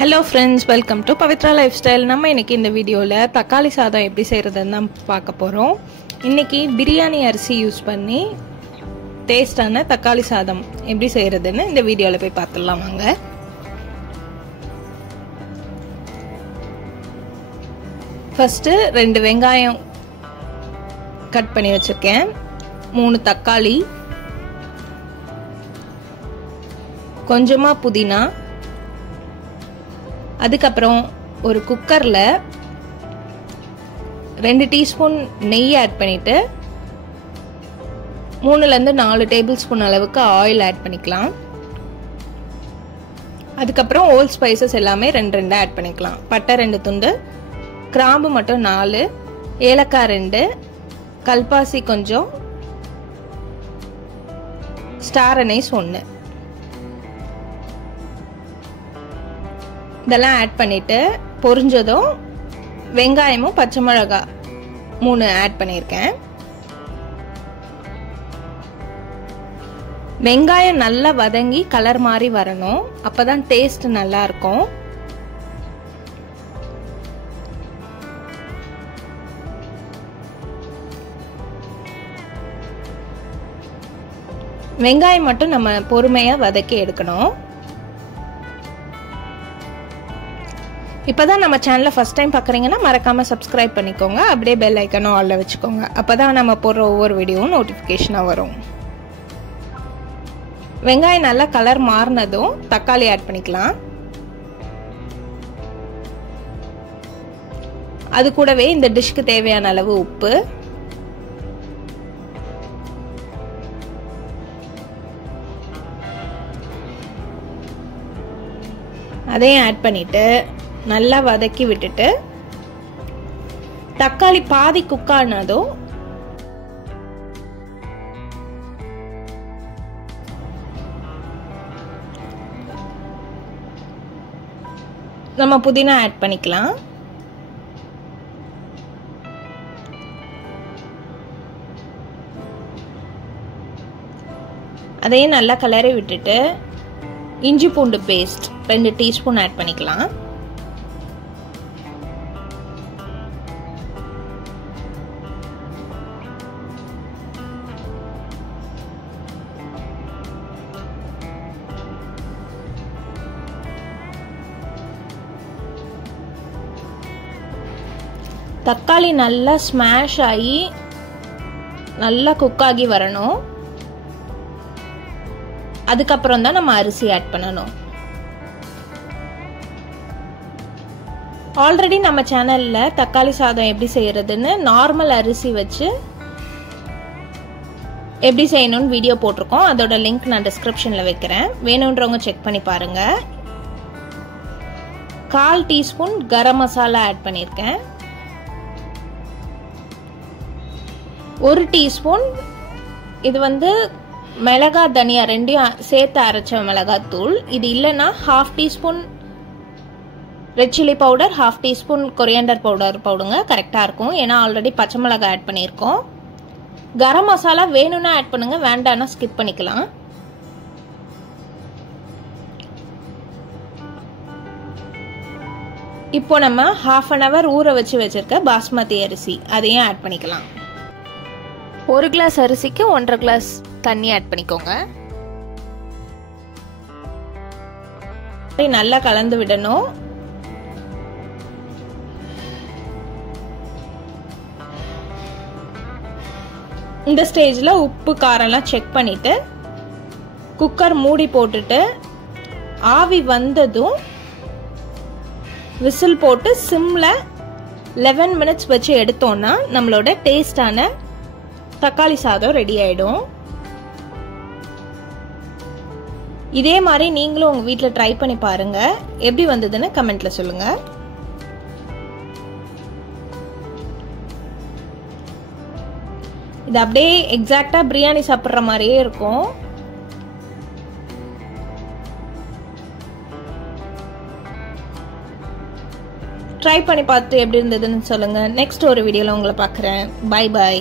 Hello friends, welcome to Pavitra Lifestyle. நம்ம இன்னைக்கு இந்த வீடியோல தக்காளி சாதம் எப்படி செய்யறதுன்னு தான் பார்க்க போறோம். இன்னைக்கு பிரியாணி அரிசி யூஸ் பண்ணி டேஸ்டான தக்காளி சாதம் எப்படி செய்யறதுன்னு இந்த வீடியோல போய் பார்த்துடலாம் வாங்க. ஃபர்ஸ்ட் 2 வெங்காயம் கட் பண்ணி வச்சிருக்கேன். 3 தக்காளி, கொஞ்சமா புதினா, அதுக்கப்புறம் ஒரு குக்கர்ல 2 டீஸ்பூன் நெய் ஆட் பண்ணிட்டு 3 ல இருந்து 4 டேபிள் ஸ்பூன் அளவுக்கு ஆயில் ஆட் பண்ணிக்கலாம். அதுக்கப்புறம் ஹோல் ஸ்பைசஸ் எல்லாமே 2 ஆட் பண்ணிக்கலாம். பட்டை 2 துண்டு, கிராம்பு மட்டும் 4, ஏலக்காய் 2, கல்பாசி கொஞ்சம், ஸ்டார் அனைஸ் 1. இதெல்லாம் ஆட் பண்ணிட்டு பொரிஞ்சதும் வெங்காயமும் பச்சை மிளகாய் 3 ஆட் பண்ணியிருக்கேன். வெங்காயம் நல்லா வதங்கி கலர் மாதிரி வரணும், அப்பதான் டேஸ்ட் நல்லா இருக்கும். வெங்காயம் மட்டும் நம்ம பொறுமையா வதக்கி எடுக்கணும். இப்பதான் நம்ம சேனலை ஃபர்ஸ்ட் டைம் பார்க்குறீங்கன்னா மறக்காம சப்ஸ்கிரைப் பண்ணிக்கோங்க. அப்படியே பெல் ஐக்கனும் ஆல்ல வச்சுக்கோங்க. அப்பதான் நம்ம போடுற ஒவ்வொரு வீடியோவும் நோட்டிஃபிகேஷனாக வரும். வெங்காயம் நல்லா கலர் மாறினதும் தக்காளி ஆட் பண்ணிக்கலாம். அது கூடவே இந்த டிஷ்க்கு தேவையான அளவு உப்பு, அதையும் ஆட் பண்ணிட்டு நல்லா வதக்கி விட்டுட்டு தக்காளி பாதி குக் ஆனதும் நம்ம புதினா ஆட் பண்ணிக்கலாம். அதையும் நல்லா கிளறி விட்டுட்டு இஞ்சி பூண்டு பேஸ்ட் 2 டீஸ்பூன் ஆட் பண்ணிக்கலாம். தக்காளி நல்லா ஸ்மாஷ் ஆகி நல்லா குக் ஆகி வரணும். அதுக்கப்புறம் தான் நம்ம அரிசி ஆட் பண்ணணும். ஆல்ரெடி நம்ம சேனல்ல தக்காளி சாதம் எப்படி செய்யறதுன்னு நார்மல் அரிசி வச்சு எப்படி செய்யணும்னு வீடியோ போட்டிருக்கோம். அதோட லிங்க் நான் டிஸ்கிரிப்ஷன்ல வைக்கிறேன், வேணும்ன்றவங்க செக் பண்ணி பாருங்க. 1/4 டீஸ்பூன் கரம் மசாலா ஆட் பண்ணியிருக்கேன். 1 டீஸ்பூன் இது மிளகா தனியா 2 சேர்த்து அரைச்ச மிளகாய் தூள். இது இல்லைன்னா 1/2 teaspoon red chilli powder, 1/2 teaspoon coriander powder போடுங்க, கரெக்டா இருக்கும். ஏன்னா ஆல்ரெடி பச்சை மிளகாய் ஆட் பண்ணியிருக்கோம். கரம் மசாலா வேணும்னா ஆட் பண்ணுங்க, வேண்டாம்னா ஸ்கிப் பண்ணிக்கலாம். இப்போ நம்ம 1/2 an hour ஊற வச்சிருக்க பாஸ்மதி அரிசி அதையும் ஆட் பண்ணிக்கலாம். 1 கிளாஸ் அரிசிக்கு 1.5 கிளாஸ் தண்ணி ஆட் பண்ணிக்கோங்க. நல்லா கலந்து விடணும். இந்த ஸ்டேஜ்ல உப்பு காரம்லாம் செக் பண்ணிட்டு குக்கர் மூடி போட்டுட்டு ஆவி வந்ததும் விசில் போட்டு சிம்ல 11 மினிட்ஸ் வச்சு எடுத்தோம்னா நம்மளோட டேஸ்டான தக்காளி சாதம் ரெடி ஆயிடும். இதே மாதிரி நீங்களும் உங்க வீட்ல ட்ரை பண்ணி பாருங்க. எப்படி வந்ததுன்னு கமெண்ட்ல சொல்லுங்க. இது அப்படியே எக்ஸாக்ட்டா பிரியாணி சாப்பிடுற மாதிரியே இருக்கும். ட்ரை பண்ணி பார்த்து எப்படி இருந்ததுன்னு சொல்லுங்க. நெக்ஸ்ட் ஒரு வீடியோல உங்களை பார்க்குறேன். Bye bye.